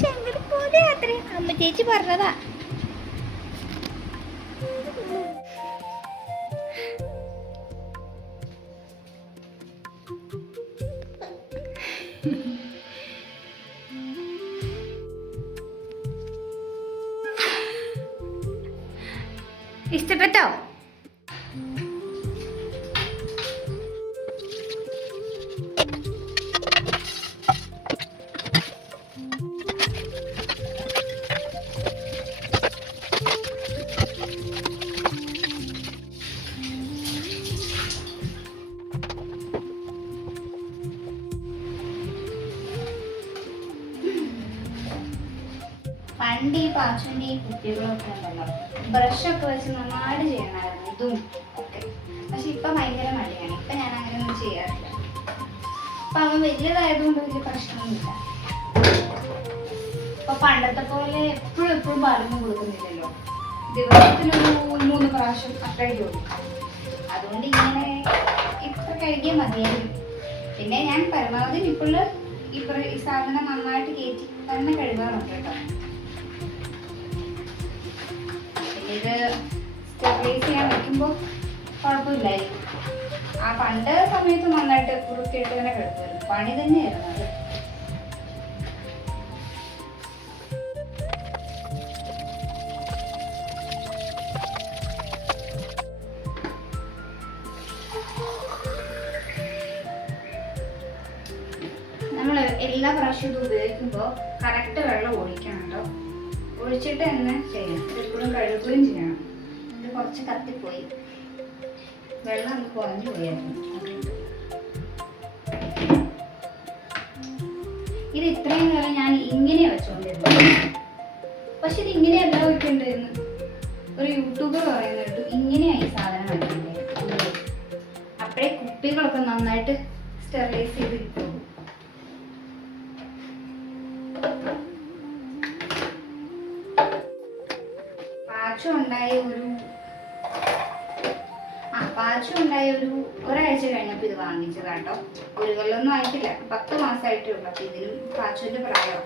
ശങ്കർ പോലെ അത്രേ അമ്മ ചേച്ചി പറഞ്ഞതാ. ഇഷ്ടപ്പെട്ടോ? പണ്ട് ഈ പാച്ചുവിൻ്റെ ഈ കുട്ടികളൊക്കെ ഉണ്ടല്ലോ ബ്രഷൊക്കെ വെച്ച് നന്നായിട്ട് ചെയ്യണമായിരുന്നു ഇതും ഒക്കെ. പക്ഷെ ഇപ്പം ഭയങ്കര മടിയാണ്. ഇപ്പം ഞാൻ അങ്ങനെ ഒന്നും ചെയ്യാറില്ല. അപ്പം അവൻ വലിയതായതുകൊണ്ട് വലിയ പ്രശ്നമൊന്നുമില്ല. ഇപ്പം പണ്ടത്തെ പോലെ എപ്പോഴും പാലൊന്നും കൊടുക്കുന്നില്ലല്ലോ. ദിവസത്തിനൊരു 3 പ്രാവശ്യം അത്രയും കൊടുക്കും. അതുകൊണ്ട് ഇങ്ങനെ ഇത്ര കഴുകിയാൽ മതിയായിരുന്നു. പിന്നെ ഞാൻ പരമാവധി ഇപ്പോൾ ഈ സാധനം നന്നായിട്ട് കയറ്റി തന്നെ കഴുകാറുണ്ട് കേട്ടോ. ഇത് സ്റ്റെറിലൈസ് ചെയ്യാൻ വയ്ക്കുമ്പോൾ കുഴപ്പമില്ലായിരിക്കും. ആ പണ്ട് സമയത്ത് നന്നായിട്ട് വൃത്തിയായിട്ട് തന്നെ കിടക്കുമായിരുന്നു. പണി തന്നെയായിരുന്നു അത്. നമ്മൾ എല്ലാ പ്രാവശ്യവും ഇത് ഉപയോഗിക്കുമ്പോൾ കറക്റ്റ് വെള്ളം ഒഴിക്കണം കേട്ടോ. ഒഴിച്ചിട്ട് തന്നെ ചെയ്യണം. എപ്പോഴും കഴുകുകയും ചെയ്യണം. ഇത് കുറച്ച് കത്തിപ്പോയി, വെള്ളം അത് കുറഞ്ഞു പോയായിരുന്നു. ഇത് ഇത്രയും നേരം ഞാൻ ഇങ്ങനെയാണ് വെച്ചുകൊണ്ടിരുന്നത്. പക്ഷെ ഇത് ഇങ്ങനെയല്ല വയ്ക്കേണ്ടിരുന്നു. ഒരു യൂട്യൂബർ പറയുന്നിട്ട് ഇങ്ങനെയായി സാധനം വയ്ക്കേണ്ടത്. അപ്പോഴേ കുപ്പികളൊക്കെ നന്നായിട്ട് സ്റ്റെറിലൈസ് ചെയ്ത് കിട്ടും. പാച്ചു ഉണ്ടായ ഒരാഴ്ച കഴിഞ്ഞപ്പോൾ ഇത് വാങ്ങിച്ചതാട്ടോ. ഒരു കൊല്ലമൊന്നും ആയിട്ടില്ല, 10 മാസമായിട്ടേ ഉള്ളൂ. അപ്പം ഇതിനും പാച്ചുവിൻ്റെ പ്രായം.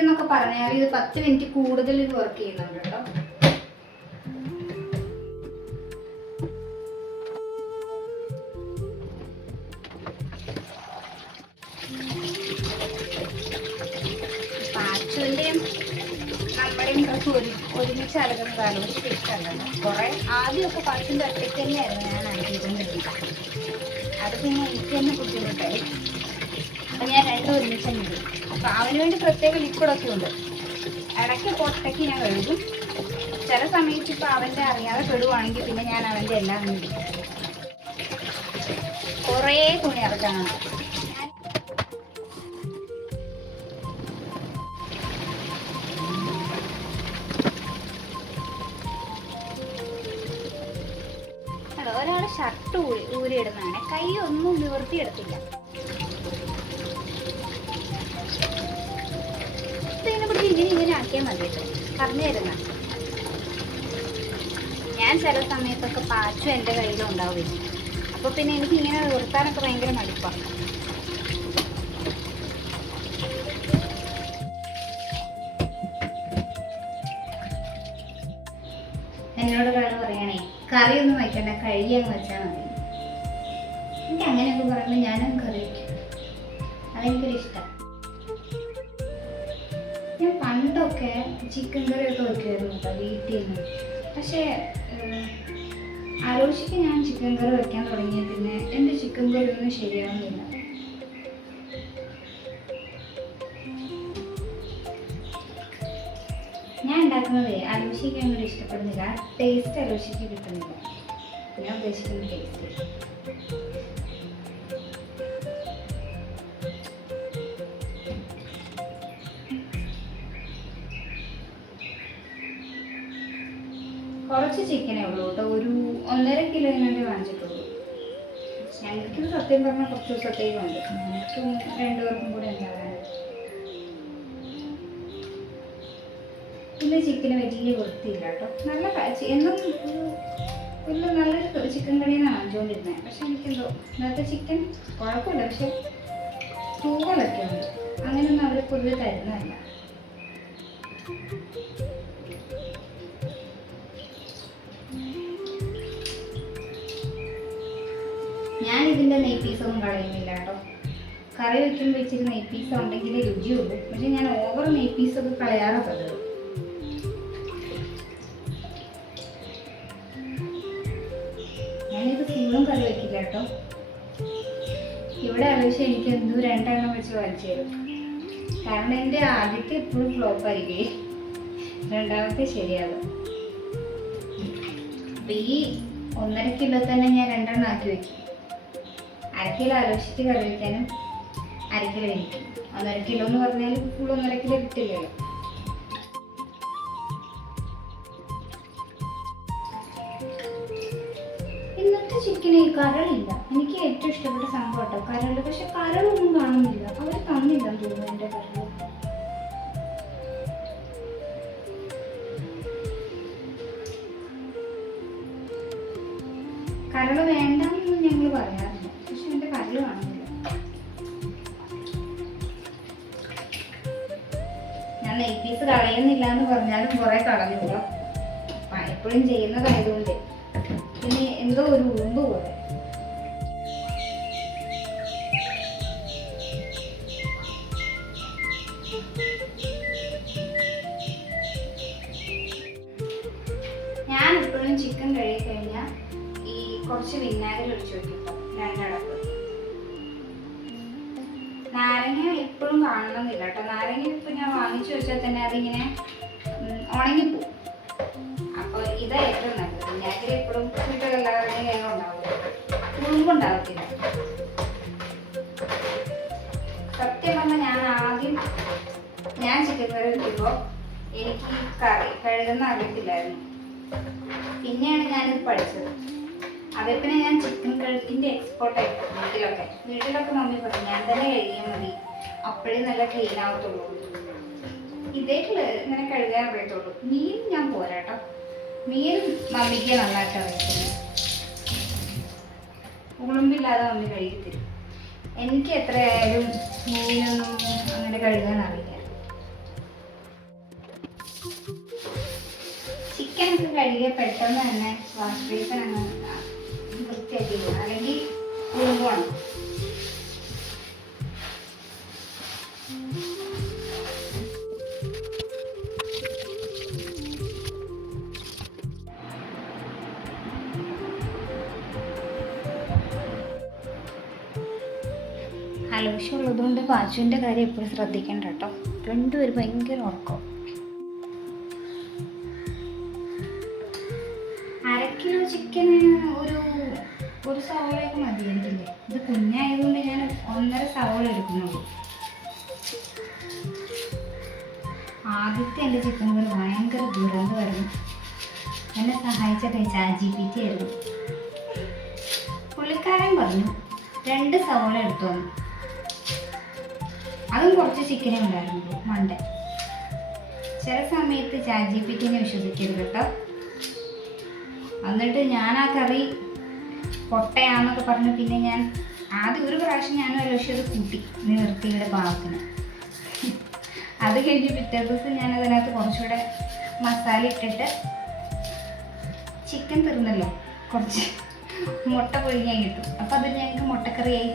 എന്നൊക്കെ പറഞ്ഞാൽ ഇത് 10 മിനിറ്റ് കൂടുതൽ ഇത് വർക്ക് ചെയ്യുന്നുണ്ട് കേട്ടോ. പാച്ചുവിൻ്റെയും നമ്മുടെയും ഡ്രസ്സ് ഒരുമിച്ച് അലകുന്നതാണ്. പക്ഷെ ഇഷ്ടമല്ലല്ലോ. കുറെ ആദ്യമൊക്കെ പാച്ചുവിൻ്റെ ഒറ്റയ്ക്ക് തന്നെയായിരുന്നു ഞാൻ അലക്കിക്കൊണ്ടിരുന്നത്. അത് പിന്നെ എനിക്ക് തന്നെ ബുദ്ധിമുട്ടായി. അപ്പം ഞാൻ രണ്ടും ഒരുമിച്ച് തന്നെ ഇടും. അപ്പം അവന് വേണ്ടി പ്രത്യേക ലിക്വിഡൊക്കെ ഉണ്ട്. ഇടയ്ക്ക് പൊട്ടയ്ക്ക് ഞാൻ കഴുകും. ചില സമയത്ത് ഇപ്പം അവൻ്റെ അറിയാതെ പെടുവാണെങ്കിൽ പിന്നെ ഞാൻ അവൻ്റെ എല്ലാം ഇടും. കുറേ തുണി ഇറക്കാനാണ്. ഒരാൾ ഷർട്ട് ഊരിയിടുന്നതാണ്. കൈ ഒന്നും നിവർത്തിയെടുത്തില്ല. ഇതിനെക്കുറിച്ച് ഇങ്ങനെ ആക്കിയാൽ മതി കേട്ടോ, പറഞ്ഞു തരുന്ന. ഞാൻ ചില സമയത്തൊക്കെ പാച്ചു എൻ്റെ കയ്യിലുണ്ടാവില്ല. അപ്പോൾ പിന്നെ എനിക്ക് ഇങ്ങനെ നിവർത്താനൊക്കെ ഭയങ്കര മടുപ്പാണ്. എന്നോട് ഒരാൾ പറയണേ കറിയൊന്നും വയ്ക്കണ്ട, കഴുകിയങ്ങ് വെച്ചാൽ മതി. എനിക്ക് അങ്ങനെയൊക്കെ പറയുമ്പോൾ ഞാനും കറി വയ്ക്കും. അതെനിക്കൊരിഷ്ടം. ഞാൻ പണ്ടൊക്കെ ചിക്കൻ കറിയൊക്കെ വയ്ക്കുമായിരുന്നു കേട്ടോ വീട്ടിൽ നിന്ന്. പക്ഷേ ആലോചിക്ക് ഞാൻ ചിക്കൻ കറി വയ്ക്കാൻ തുടങ്ങിയ പിന്നെ എൻ്റെ ചിക്കൻ കറി ഒന്നും ശരിയാവുന്നില്ല. ഞാൻ ഉണ്ടാക്കുന്നത് ആലോചിക്ക് അങ്ങനെ ഇഷ്ടപ്പെടുന്നില്ല. ടേസ്റ്റ് ആലോചിക്ക് കിട്ടുന്നില്ല. ഞാൻ ഉദ്ദേശിക്കുന്ന ടേസ്റ്റ്. കുറച്ച് ചിക്കനേ ഉള്ളൂ കേട്ടോ. ഒരു 1.5 കിലോ വേണ്ടി വാങ്ങിച്ചിട്ടുള്ളൂ. ഞങ്ങൾക്കിത് സത്യം പറഞ്ഞാൽ കുറച്ച് ദിവസത്തേക്കുണ്ട്. ഞങ്ങൾക്കും 2 പേർക്കും കൂടെ ഉണ്ടാകാൻ. ഇന്ന് ചിക്കന് വലിയ വൃത്തിയില്ല കേട്ടോ. നല്ല എന്നും നല്ലൊരു ചിക്കൻ കറിയെന്നാണ് വാങ്ങിച്ചുകൊണ്ടിരുന്നത്. പക്ഷെ എനിക്കെന്തോ ഇന്നത്തെ ചിക്കൻ കുഴപ്പമില്ല, പക്ഷെ തൂവലൊക്കെ ഉണ്ട്. അങ്ങനെയൊന്നും അവർ പൊതുവെ തരുന്നതല്ല. ഞാൻ ഇതിൻ്റെ നെയ്പീസൊന്നും കളയുന്നില്ല കേട്ടോ. കറി വയ്ക്കുമ്പോൾ ഇച്ചിരി നെയ്പീസ് ഉണ്ടെങ്കിലേ രുചിയുള്ളൂ. പക്ഷെ ഞാൻ ഓവർ നെയ്പീസൊക്കെ കളയാറേ പതിവ്. ഞാനിത് ഫുള്ളും കറി വയ്ക്കില്ല കേട്ടോ. ഇവിടെ ആലോചിച്ച് എനിക്ക് എന്തോ 2 എണ്ണം വെച്ച് വലിച്ചു തരും. കാരണം എൻ്റെ ആദ്യത്തെ എപ്പോഴും ഫ്ലോപ്പ് ആയിരിക്കും, രണ്ടാമത്തെ ശരിയാകും. അപ്പം ഈ 1.5 കിലോ തന്നെ ഞാൻ 2 എണ്ണം ആക്കി വയ്ക്കും. 1/2 കിലോ ആലോചിച്ചിട്ട് കറി വയ്ക്കാനും 1/2 കിലോ എനിക്ക്. 1.5 കിലോ എന്ന് പറഞ്ഞാൽ ഫുൾ 1.5 കിലോ കിട്ടില്ലല്ലോ. ഇന്നത്തെ ചിക്കന് കരളില്ല. എനിക്ക് ഏറ്റവും ഇഷ്ടപ്പെട്ട സംഭവം കേട്ടോ കരള്. പക്ഷെ കരളൊന്നും കാണുന്നില്ല, അവർ തന്നില്ലെന്ന് തോന്നുന്നു എൻ്റെ കരള്. കരള് വേണ്ടെന്ന് ഞങ്ങൾ പറയാറില്ല, പക്ഷെ എൻ്റെ കരള് കാണുന്നില്ല. ഞാൻ നെയ്പീസ് കളയുന്നില്ല എന്ന് പറഞ്ഞാലും കുറെ കളഞ്ഞില്ല. എപ്പോഴും ചെയ്യുന്നതായതുകൊണ്ട് പിന്നെ എന്തോ ഒരു ഉറുമ്പ് പോലെ. ഞാൻ എപ്പോഴും ചിക്കൻ കഴുകി കഴിഞ്ഞാൽ ഈ കുറച്ച് വിനാഗിരി ഒഴിച്ച് വെക്കും, 2 അടപ്പ്. നാരങ്ങ എപ്പോഴും കാണണമെന്നില്ല കേട്ടോ. നാരങ്ങ ഇപ്പം ഞാൻ വാങ്ങിച്ചു വെച്ചാൽ തന്നെ അതിങ്ങനെ ഉണങ്ങിപ്പോവും. അപ്പോൾ ഇതാ ഏറ്റവും നല്ലത്. വിനാഗിരി എപ്പോഴും വീട്ടിലെല്ലാവരുടെയും കയ്യിലുണ്ടാവില്ല, ഉറുമ്പുണ്ടാവത്തില്ല. സത്യം പറഞ്ഞാൽ ഞാൻ ചിക്കൻ കറി വയ്ക്കുമ്പോൾ എനിക്ക് കറി കഴുകുന്ന അറിയത്തില്ലായിരുന്നു. പിന്നെയാണ് ഞാനിത് പഠിച്ചത്. അതേപ്പിന്നെ ഞാൻ ചിക്കൻ കഴുകിൻ്റെ എക്സ്പേർട്ടായിട്ട് വീട്ടിലൊക്കെ മമ്മി പറയും ഞാൻ തന്നെ കഴുകിയാൽ മതി, അപ്പോഴേ നല്ല ക്ലീൻ ആവത്തുള്ളൂ. ഇതേക്കുള്ള ഇങ്ങനെ കഴുകാൻ അറിയത്തുള്ളൂ. മീൻ ഞാൻ പോരാട്ടോ. മീൻ മമ്മിക്ക് നന്നായിട്ട് അറിയത്തില്ല. ഉളുമ്പില്ലാതെ മമ്മി കഴുകി തരും. എനിക്ക് എത്രയായാലും മീനൊന്നും അങ്ങനെ കഴുകാൻ അറിയില്ല. ചിക്കനൊക്കെ കഴുകിയ പെട്ടെന്ന് തന്നെ വാഷ് ബേസിൻ അങ്ങ് വൃത്തിയാക്കി, അല്ലെങ്കിൽ ഉറുമ്പാണ്. ആലോചിച്ചുള്ളതുകൊണ്ട് പാച്ചുവിൻ്റെ കാര്യം എപ്പോഴും ശ്രദ്ധിക്കണ്ട കേട്ടോ. രണ്ടുപേരും ഭയങ്കര ഉറക്കം. 1/2 കിലോ ചിക്കന് ഒരു സവോളയൊക്കെ മതിയായിരിക്കില്ലേ? ഇത് കുഞ്ഞായതുകൊണ്ട് ഞാൻ 1.5 സവോള എടുക്കുന്നുള്ളൂ. ആദ്യത്തെ എൻ്റെ ചിക്കൻ കറി ഭയങ്കര ദുരന്തമായിരുന്നു. എന്നെ സഹായിച്ചത് ChatGPT ആയിരുന്നു. പുള്ളിക്കാരൻ പറഞ്ഞു 2 സവോള എടുത്തു വന്നു. അതും കുറച്ച് ചിക്കനേ ഉണ്ടായിരുന്നുള്ളൂ. മണ്ട. ചില സമയത്ത് ChatGPTനെ വിശ്വസിക്കരുത് കേട്ടോ. എന്നിട്ട് ഞാൻ ആ കറി പൊട്ടയാന്നൊക്കെ പറഞ്ഞു. പിന്നെ ഞാൻ ആദ്യം ഒരു പ്രാവശ്യം ഞാൻ അത് കൂട്ടി നിർത്തിയുടെ പാകത്തിന്. അത് കഴിഞ്ഞ് പിറ്റേ ദിവസം ഞാൻ അതിനകത്ത് കുറച്ചുകൂടെ മസാല ഇട്ടിട്ട് ചിക്കൻ തീർന്നല്ലോ, കുറച്ച് മുട്ട പൊഴിഞ്ഞാൽ കിട്ടും. അപ്പം അത് ഞങ്ങൾക്ക് മുട്ടക്കറിയായി.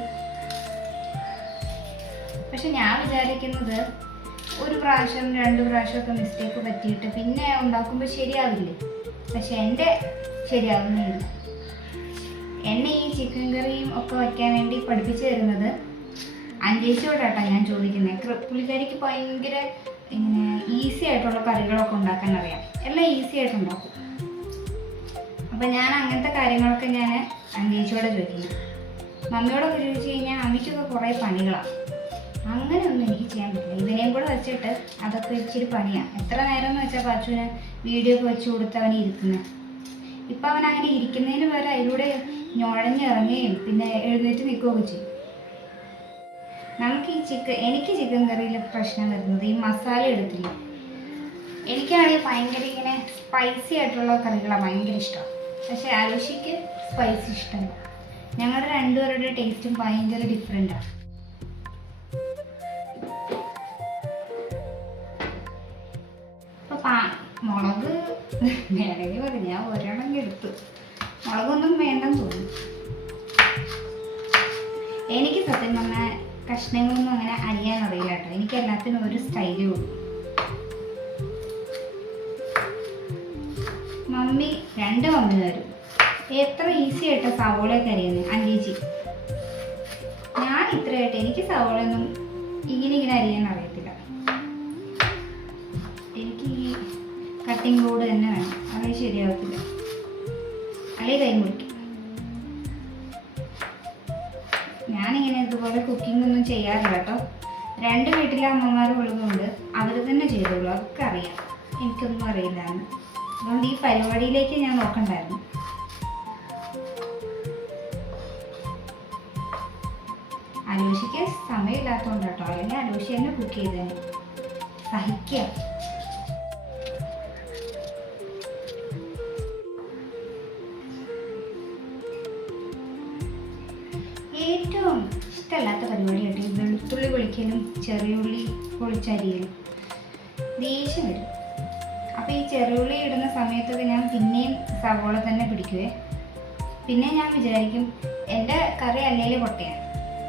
പക്ഷെ ഞാൻ വിചാരിക്കുന്നത് 1 പ്രാവശ്യം 2 പ്രാവശ്യമൊക്കെ മിസ്റ്റേക്ക് പറ്റിയിട്ട് പിന്നെ ഉണ്ടാക്കുമ്പോൾ ശരിയാവില്ലേ? പക്ഷെ എൻ്റെ ശരിയാവുന്നില്ല. എന്നെ ഈ ചിക്കൻ കറിയും ഒക്കെ വയ്ക്കാൻ വേണ്ടി പഠിപ്പിച്ചു തരുന്നത് അഞ്ചേച്ചിയോടാട്ടോ ഞാൻ ചോദിക്കുന്നത്. പുള്ളിക്കാരിക്ക് ഭയങ്കര ഈസി ആയിട്ടുള്ള കറികളൊക്കെ ഉണ്ടാക്കാൻ അറിയാം. എല്ലാം ഈസി ആയിട്ട് ഉണ്ടാക്കും. അപ്പം ഞാൻ അങ്ങനത്തെ കാര്യങ്ങളൊക്കെ ഞാൻ അഞ്ചേച്ചിയോടെ ചോദിക്കുന്നു. മമ്മിയോടൊക്കെ ചോദിച്ചു കഴിഞ്ഞാൽ അമ്മയ്ക്കൊക്കെ കുറേ പണികളാണ്. അങ്ങനെയൊന്നും എനിക്ക് ചെയ്യാൻ പറ്റില്ല. ഇതിനെയും കൂടെ വെച്ചിട്ട് അതൊക്കെ ഇച്ചിരി പണിയാണ്. എത്ര നേരം എന്ന് വെച്ചാൽ പാച്ചുവിന് വീഡിയോ ഒക്കെ വെച്ച് കൊടുത്ത് അവൻ ഇരിക്കുന്നത്. ഇപ്പം അവൻ അങ്ങനെ ഇരിക്കുന്നതിന് വരെ അതിലൂടെ ഞൊഴഞ്ഞിറങ്ങുകയും പിന്നെ എഴുന്നേറ്റ് നിൽക്കുകയൊക്കെ ചെയ്യും. എനിക്ക് ചിക്കൻ കറിയിൽ പ്രശ്നം വരുന്നത് ഈ മസാല എടുത്തില്ല. എനിക്കാണെങ്കിൽ ഭയങ്കര ഇങ്ങനെ സ്പൈസി ആയിട്ടുള്ള കറികളാണ് ഭയങ്കര ഇഷ്ടം. പക്ഷെ ആലുഷിക്ക് സ്പൈസി ഇഷ്ടമല്ല. ഞങ്ങളുടെ രണ്ടുപേരുടെ ടേസ്റ്റും ഭയങ്കര ഡിഫറെൻ്റാണ്. അപ്പോൾ മുളക് വേണമെങ്കിൽ മതി, ഞാൻ ഒരെണ്ണം എടുത്തു. മുളകൊന്നും വേണ്ടെന്ന് തോന്നുന്നു. എനിക്ക് സത്യം പറഞ്ഞാൽ കഷ്ണങ്ങളൊന്നും അങ്ങനെ അരിയാൻ അറിയില്ല കേട്ടോ. എനിക്ക് എല്ലാത്തിനും ഒരു സ്റ്റൈലേ ഉള്ളൂ. രണ്ട് മമ്മിമാരും എത്ര ഈസി ആയിട്ട് സവോളയൊക്കെ അരിയുന്നത്. അഞ്ചേച്ചി ഞാൻ ഇത്രയായിട്ട് എനിക്ക് സവോളയൊന്നും ഇങ്ങനെ അരിയാൻ അറിയത്തില്ല. എനിക്ക് ഈ കട്ടിംഗ് ബോർഡ് തന്നെ വേണം, അത് ശരിയാവത്തില്ല, അല്ലെങ്കിൽ കൈ മുറിക്കും. ഞാനിങ്ങനെ ഇതുപോലെ കുക്കിംഗ് ഒന്നും ചെയ്യാറില്ല കേട്ടോ. രണ്ട് വീട്ടിലെ അമ്മമാരും ഉള്ളതുകൊണ്ട് അവർ തന്നെ ചെയ്തോളൂ, അതൊക്കെ അറിയാം. എനിക്കൊന്നും അറിയില്ലാന്ന്. അതുകൊണ്ട് ഈ പരിപാടിയിലേക്ക് ഞാൻ നോക്കണ്ടായിരുന്നു. അലൂഷിക്ക് സമയമില്ലാത്തതുകൊണ്ട് കേട്ടോ, അല്ലെങ്കിൽ അലൂഷി തന്നെ കുക്ക് ചെയ്തേനെ. സഹിക്കുക. ഏറ്റവും ഇഷ്ടമല്ലാത്ത പരിപാടി കേട്ടോ ഈ വെളുത്തുള്ളി പൊളിക്കലും ചെറിയുള്ളി പൊളിച്ചരിയലും. ദേഷ്യം വരും. അപ്പോൾ ഈ ചെറിയുള്ളി ഇടുന്ന സമയത്തൊക്കെ ഞാൻ പിന്നെയും സവോള തന്നെ പിടിക്കുവേ. പിന്നെ ഞാൻ വിചാരിക്കും എൻ്റെ കറി അല്ലെങ്കിൽ പൊട്ടയാണ്,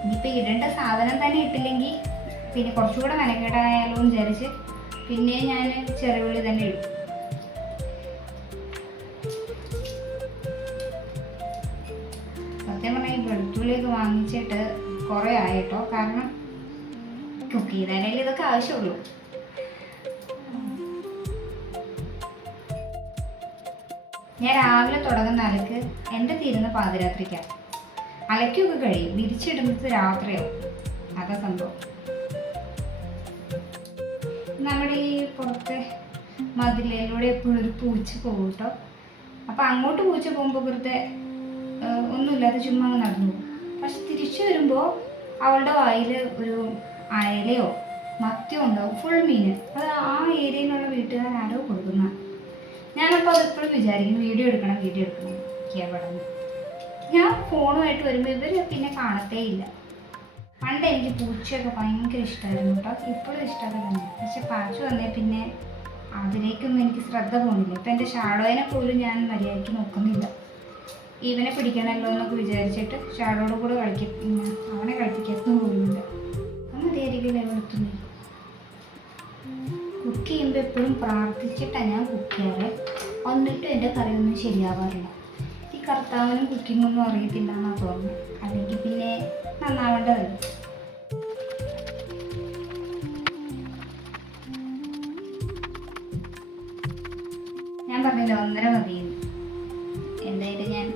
ഇനിയിപ്പോൾ ഇടേണ്ട സാധനം തന്നെ ഇട്ടില്ലെങ്കിൽ പിന്നെ കുറച്ചുകൂടെ മെനക്കേടായാലോ എന്ന് വിചാരിച്ച് പിന്നെ ഞാൻ ചെറിയുള്ളി തന്നെ ഇടും. സത്യം പറഞ്ഞാൽ ഈ വെളുത്തുള്ളിയൊക്കെ വാങ്ങിച്ചിട്ട് കുറേ ആയിട്ടോ. കാരണം കുക്ക് ചെയ്താലേ ഇതൊക്കെ ആവശ്യമുള്ളൂ. ഞാൻ രാവിലെ തുടങ്ങുന്ന അലക്ക് എൻ്റെ തീരുന്ന പാതിരാത്രിക്കാണ്. അലക്കൊക്കെ കഴിയും, വിരിച്ചിടുന്നത് രാത്രിയാവും. അതാ സംഭവം. നമ്മുടെ ഈ പുറത്തെ മതിലിലൂടെ എപ്പോഴും ഒരു പൂച്ച പോകും കേട്ടോ. അപ്പം അങ്ങോട്ട് പൂച്ച പോകുമ്പോൾ വെറുതെ ഒന്നുമില്ലാതെ ചുമ്മാ നടന്നു പോകും. പക്ഷെ തിരിച്ചു വരുമ്പോൾ അവളുടെ വായിൽ ഒരു അയലയോ മത്തിയോ ഉണ്ടാവും, ഫുൾ മീൻ. അത് ആ ഏരിയയിലുള്ള വീട്ടുകാരാരോ കൊടുക്കുന്ന. ഞാനപ്പോൾ അതെപ്പോഴും വിചാരിക്കും വീഡിയോ എടുക്കണം എവിടെ നിന്ന്. ഞാൻ ഫോണുമായിട്ട് വരുമ്പോൾ ഇവർ പിന്നെ കാണത്തേ ഇല്ല. പണ്ട് എനിക്ക് പൂച്ചയൊക്കെ ഭയങ്കര ഇഷ്ടമായിരുന്നു കേട്ടോ, ഇപ്പോഴും ഇഷ്ടമൊക്കെ തന്നെ. പക്ഷെ പാച്ചു വന്നേ പിന്നെ അതിലേക്കൊന്നും എനിക്ക് ശ്രദ്ധ പോകുന്നില്ല. ഇപ്പം എൻ്റെ ഷാഡോയിനെ പോലും ഞാൻ മര്യാദയ്ക്ക് നോക്കുന്നില്ല. ഇവനെ പിടിക്കണമല്ലോ എന്നൊക്കെ വിചാരിച്ചിട്ട് ഷാഡോയോട് കൂടെ അവനെ കളിപ്പിക്കാത്ത പോലുമില്ല. മതിയായിരിക്കില്ല വെളുത്തുള്ളി. കുക്ക് ചെയ്യുമ്പോൾ എപ്പോഴും പ്രാർത്ഥിച്ചിട്ടാണ് ഞാൻ കുക്ക് ചെയ്യാറ്. എന്നിട്ടും എൻ്റെ കറിയൊന്നും ശരിയാവാറില്ല. ഈ കർത്താവിനും കുക്കിങ്ങൊന്നും അറിയത്തില്ല എന്നാണ് തോന്നുന്നത്. അല്ലെങ്കിൽ പിന്നെ നന്നാവേണ്ടതല്ല. ഞാൻ പറഞ്ഞില്ല 1.5 മതിയെന്ന്. എന്തായാലും ഞാൻ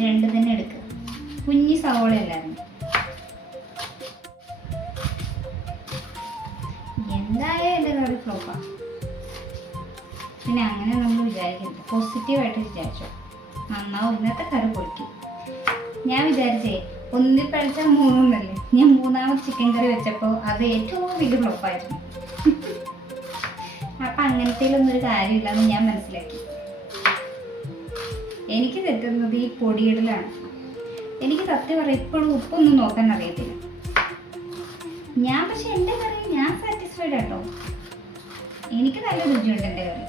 2 തന്നെ എടുക്കുക. കുഞ്ഞി സവോളയല്ലായിരുന്നു. എന്തായാലും എൻ്റെ കറി ഫ്ലോപ്പാണ്. പിന്നെ അങ്ങനെ നമ്മൾ വിചാരിക്കരുത്, പോസിറ്റീവായിട്ട് വിചാരിച്ചോ. നന്നാവും, ഇന്നത്തെ കറി പൊളിക്കും. ഞാൻ വിചാരിച്ചേ ഒന്നിപ്പഴിച്ചാൽ 3 ഞാൻ 3ാമത് ചിക്കൻ കറി വെച്ചപ്പോൾ അത് ഏറ്റവും വലിയ ഫ്ലോപ്പായിരുന്നു. അപ്പം അങ്ങനത്തേലൊന്നും ഒരു കാര്യമില്ലെന്ന് ഞാൻ മനസ്സിലാക്കി. എനിക്ക് തെറ്റുന്നത് ഈ പൊടിയിടലാണ്. എനിക്ക് സത്യം പറയാം ഇപ്പോഴും ഉപ്പൊന്നും നോക്കാൻ അറിയത്തില്ല ഞാൻ. പക്ഷെ എൻ്റെ കറി ഞാൻ സാറ്റിസ്ഫൈഡ് ആട്ടോ. എനിക്ക് നല്ല രുചിയുണ്ട് എൻ്റെ കറി.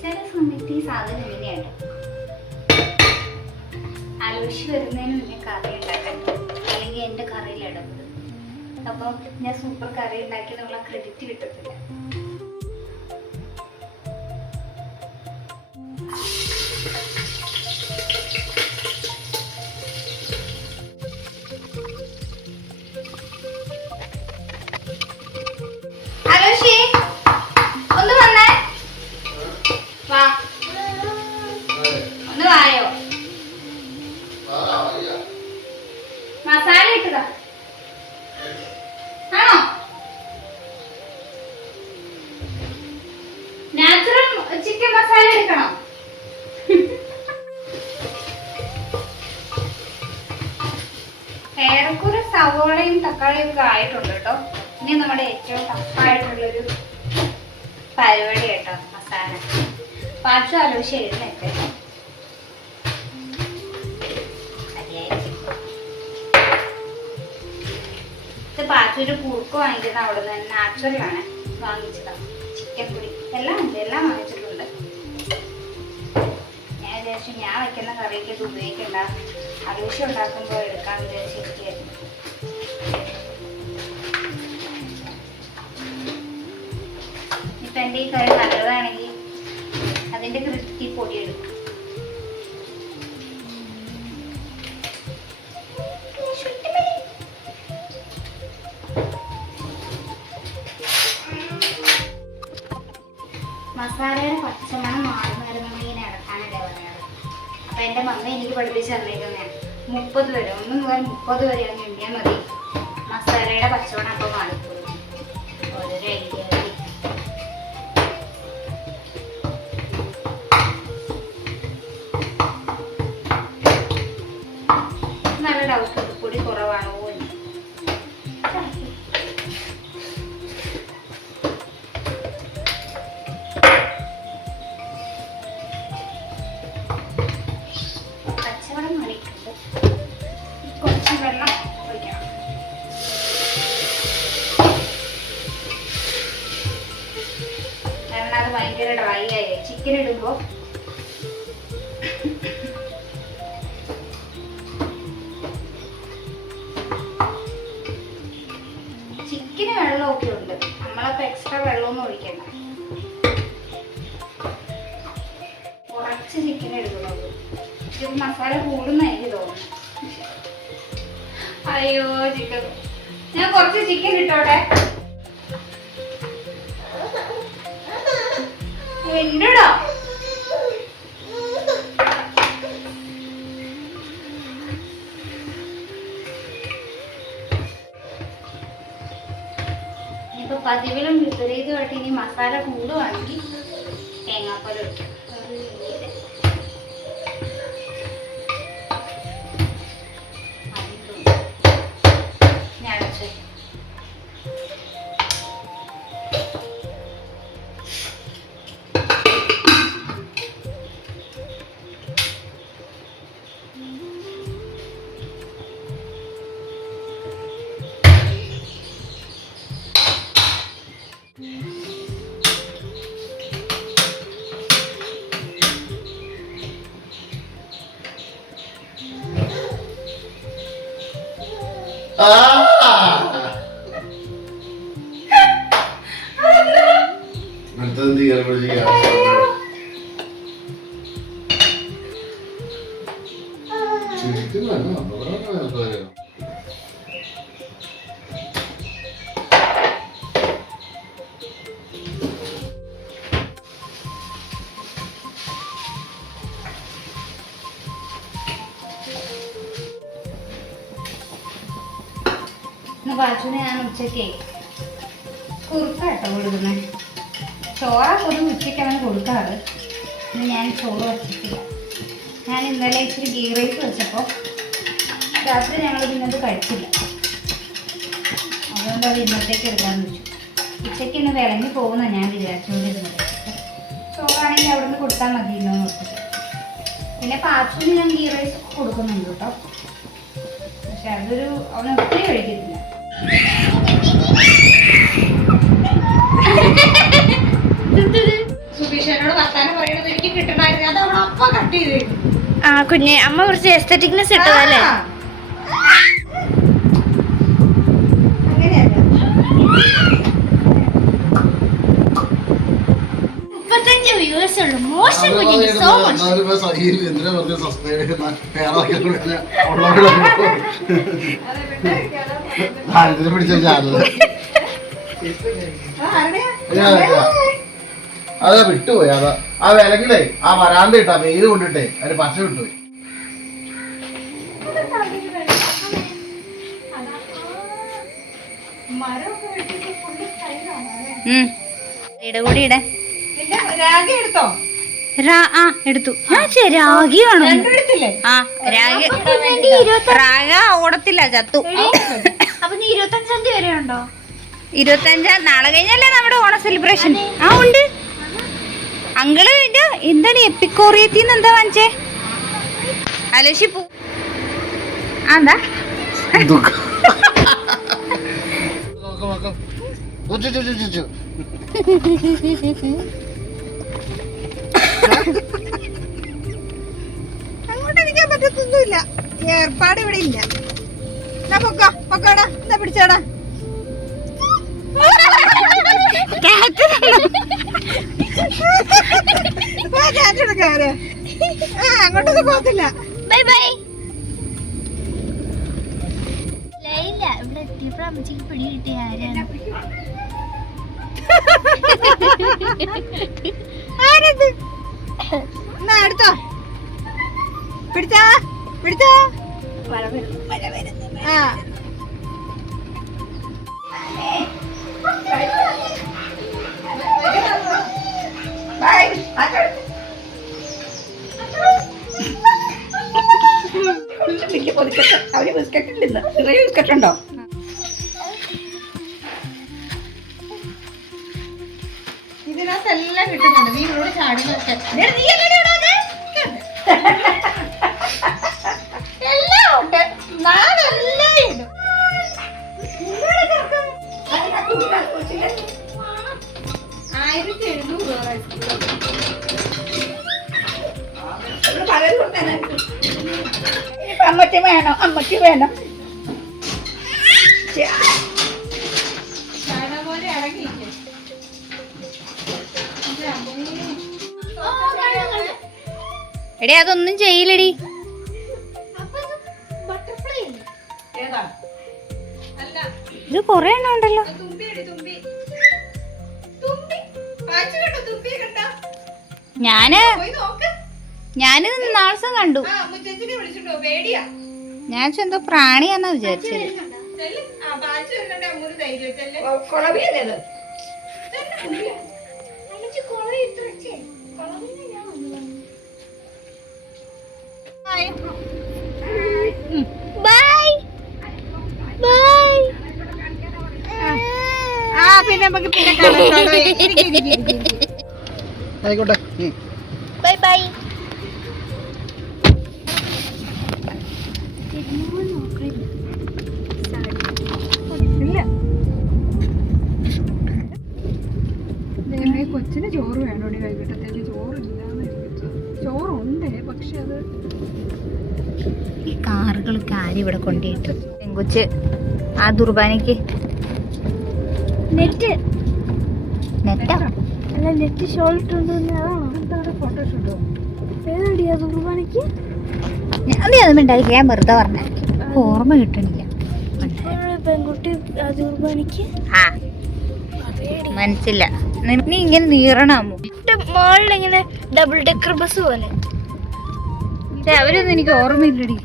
ചില സമയത്ത് ഈ സാധനം എങ്ങനെയാണ് ആലോചിച്ച് വരുന്നതിന് മുന്നേ കറി ഉണ്ടാക്കാൻ, അല്ലെങ്കിൽ എൻ്റെ കറിയിൽ ഇടപെടും. അപ്പോൾ ഞാൻ സൂപ്പർ കറി ഉണ്ടാക്കിയതിനുള്ള ക്രെഡിറ്റ് കിട്ടത്തില്ല. ആലോചി ഒന്ന് വന്നേ, വാ ഒന്ന് വായോ. മസാല ഇട്ടതാ ആണോ? ചിക്കൻ മസാല എടുക്കണം. ഏറെക്കുറെ സവോളയും തക്കാളിയും ഒക്കെ ആയിട്ടുണ്ട് കേട്ടോ. ഇനി നമ്മുടെ ഏറ്റവും ടഫായിട്ടുള്ളൊരു പരിപാടി കേട്ടോ മസാല. പാച്ചു ആലോചിച്ച് എഴുന്നേറ്റ് ഇത് പാച്ചൊരു കുറുക്ക് വാങ്ങിക്കുന്ന അവിടെ നിന്ന് നാച്ചുറലാണ് വാങ്ങിച്ചതാണ്. ചിക്കൻ പൊടി എല്ലാം ഉണ്ട്, എല്ലാം വാങ്ങിച്ചിട്ടുണ്ട്. ഞാൻ വിചാരിച്ചു ഞാൻ വയ്ക്കുന്ന കറിക്ക് ഇത് ഉപയോഗിക്കണ്ട, അലൂഷ ഉണ്ടാക്കുമ്പോൾ എടുക്കാൻ വിചാരിച്ചിരിക്കുകയായിരുന്നു. ഇപ്പം എൻ്റെ ഈ കറി നല്ലതാണെങ്കിൽ അതിൻ്റെ കൃത്യ പൊടി എടുക്കും. മസാലയുടെ പച്ചമണം മാറുന്നവരെ നമ്മളിങ്ങനെ ഇറക്കാനല്ലേ പറയാറ്. അപ്പം എൻ്റെ മമ്മ എനിക്ക് പഠിപ്പിച്ച് തന്നേക്കുന്നതാണ് 30 വരെ, 1 മുതൽ 30 വരെ അങ്ങ് എണ്ണിയാൽ മതി. മസാലയുടെ പച്ചമണം അപ്പോൾ മാറിപ്പോകും. ഓരോരോ ഐഡിയ. നല്ല ഡൗട്ട്, പൊടി കുറവാണോ എന്ന്. പച്ചവെള്ളം മറിക്കുന്നുണ്ട്, കുറച്ച് വെള്ളം ഒഴിക്കണം. കാരണം അത് ഭയങ്കര ഡ്രൈ ആയി. ചിക്കൻ ഇടുമ്പോൾ ചിക്കന് വെള്ളമൊക്കെ ഉണ്ട്, നമ്മളപ്പോൾ എക്സ്ട്രാ വെള്ളമൊന്നും ഒഴിക്കണ്ട. കുറച്ച് ചിക്കൻ എടുക്കുന്നുള്ളൂ. ഇത് മസാല കൂടുന്ന എനിക്ക് തോന്നുന്നു. അയ്യോ ചിക്കൻ, ഞാൻ കുറച്ച് ചിക്കൻ ഇട്ടോട്ടെ. ഉണ്ടോ ഇനിയിപ്പോൾ പതിവിലും വിപരീതമായിട്ട് ഇനി മസാല കൂടുവാണെങ്കിൽ തേങ്ങാപ്പാൽ ഒഴിക്കും. പാച്ചുവിന് ഞാൻ ഉച്ചയ്ക്ക് കുറുക്കാട്ടോ കൊടുക്കുന്നത്. ചോറ പൊതുവെ ഉച്ചയ്ക്ക് അവന് കൊടുക്കാറ്. ഇന്ന് ഞാൻ ചോറ് വച്ചിട്ടില്ല. ഞാൻ ഇന്നലെ ഇച്ചിരി ഗീ റൈസ് വെച്ചപ്പോൾ രാത്രി ഞങ്ങൾ ഇന്നത് കഴിച്ചില്ല. അതുകൊണ്ട് അത് ഇന്നത്തേക്ക് എടുക്കാമെന്ന് വെച്ചു. ഉച്ചയ്ക്ക് ഇന്ന് വിളഞ്ഞു പോകുന്ന ഞാൻ വിചാരിച്ചുകൊണ്ടിരുന്നത്. ചോറാണെങ്കിൽ അവിടെ നിന്ന് കൊടുത്താൽ മതിയല്ലോ എന്ന് ഓർത്തിട്ട്. പിന്നെ പാച്ചുവിന് ഞാൻ ഗീ റൈസ് കൊടുക്കുന്നുണ്ട് കേട്ടോ. പക്ഷെ അതൊരു അവന് ഒത്തിരി കഴിക്കത്തില്ല. സുബീഷനോട് വർത്താനം പറയണത് എനിക്ക് കിട്ടണമായിരുന്നു. അത് അവൾ അപ്പ കട്ട് ചെയ്ത്. ആ കുഞ്ഞെ അമ്മ കുറച്ച് എസ്തറ്റിക്നെസ് ഇട്ടതല്ലേ? അങ്ങനെയല്ല, 35 വ്യൂവേഴ്സ് ഉള്ളൂ. മോശം കുഞ്ഞിന് സോ മച്ച്. അതാ വിട്ടുപോയി. അതാ ആ വിലങ്ങിലേ ആ വരാന്ത ഇട്ടാ വെയിൽ കൊണ്ടിട്ടേ അതിന് പച്ച വിട്ടുപോയി. കൂടി ഇടേ രാഗി എടുത്തോ? എടുത്തു. രാഗിയാണോ? ആ രാഗി. രാഗ ഓടത്തില്ല, ചത്തു. അപ്പൊ നീ 25-ാം തീയതി വരെ ഉണ്ടോ? 25 നാളെ കഴിഞ്ഞല്ലേ നമ്മുടെ ഓണ സെലിബ്രേഷൻ. ആ ഉണ്ട്. അങ്കിള് എന്താണ് എപ്പിക്കോറിയത്തിന്ന് എന്താ വാങ്ങിച്ചേ? അലോഷി പൂ. എന്താ അങ്ങോട്ടിരിക്കാൻ പറ്റത്തൊന്നുമില്ല. ഏർപ്പാട് ഇവിടെ ഇല്ല. പൊക്കോടാ, എന്താ പിടിച്ചോടാ. അങ്ങോട്ടൊന്നും പോകത്തില്ല. Bye bye. ലൈല ഇവിടെ എത്തിയപ്പോൾ അമ്മച്ചിക്ക് പിടി കിട്ടിയ ആരാണ്? ആരത്? എന്നാ എടുത്തോ, പിടിച്ചാ പിടിച്ചാ. ആ അവര് ബിസ്ക്കറ്റ് ഉണ്ടെന്ന്. ചെറിയ ബിസ്ക്കറ്റ് ഉണ്ടോ? ഇതിനകത്ത് എല്ലാം കിട്ടുന്നുണ്ട്. നീ ഇവിടെ ചാടി നോക്കാൻ. എല്ലാം ഉണ്ട്. നാലെല്ലാം ഉണ്ട്. 1700 അമ്മയ്ക്ക് വേണം. എടി അതൊന്നും ചെയ്യില്ലടി. ഇത് കൊറേ എണ്ണം ഉണ്ടല്ലോ. ഞാനിത് നാളെ കണ്ടു. ഞാൻ എന്തോ പ്രാണിയാന്നാ വിചാരിച്ചത്. പിന്നെ നമുക്ക് ആയിക്കോട്ടെ. Bye bye. കൊച്ചിന് ചോറ് വേണോടി വൈകിട്ടത്തേക്ക്. ചോറില്ലാന്ന് ചോറുണ്ട്, പക്ഷെ അത് ഈ കാറുകളൊക്കെ ആരും ഇവിടെ കൊണ്ടുപോയിട്ട്. പെങ്കൊച്ച് ആ ദുർബാനയ്ക്ക് നെറ്റാ അല്ല നെറ്റ് ഷോൾ ഇട്ടുകൊണ്ടുവന്നതാണോ? ഫോട്ടോഷൂട്ടോ ഏതാടി ആ ദുർബാനയ്ക്ക്? നീ അത് മിണ്ടായി. ഞാൻ വെറുതെ പറഞ്ഞ ഓർമ്മ കിട്ടണില്ല. പെൺകുട്ടി ആ ദുർബാനയ്ക്ക് മനസ്സില്ല. നീ ഇങ്ങനെ നീറണമോ? മോളിലിങ്ങനെ ഡബിൾ ഡെക്കർ ബസ് പോലെ. അവരൊന്നും എനിക്ക് ഓർമ്മയില്ലടി.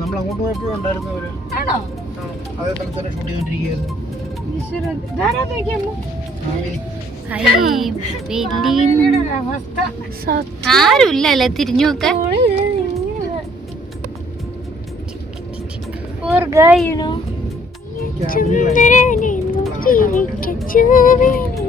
നമ്മൾ അങ്ങോട്ട് പോയപ്പോഴും ഉണ്ടായിരുന്നവര്. ആണോ? അതേ സ്ഥലത്ത് തന്നെ ഷൂട്ട് ചെയ്തോണ്ടിരിക്കുകയായിരുന്നു. ആരുമില്ലല്ലേ തിരിഞ്ഞു നോക്കാൻ. ക്യാമറ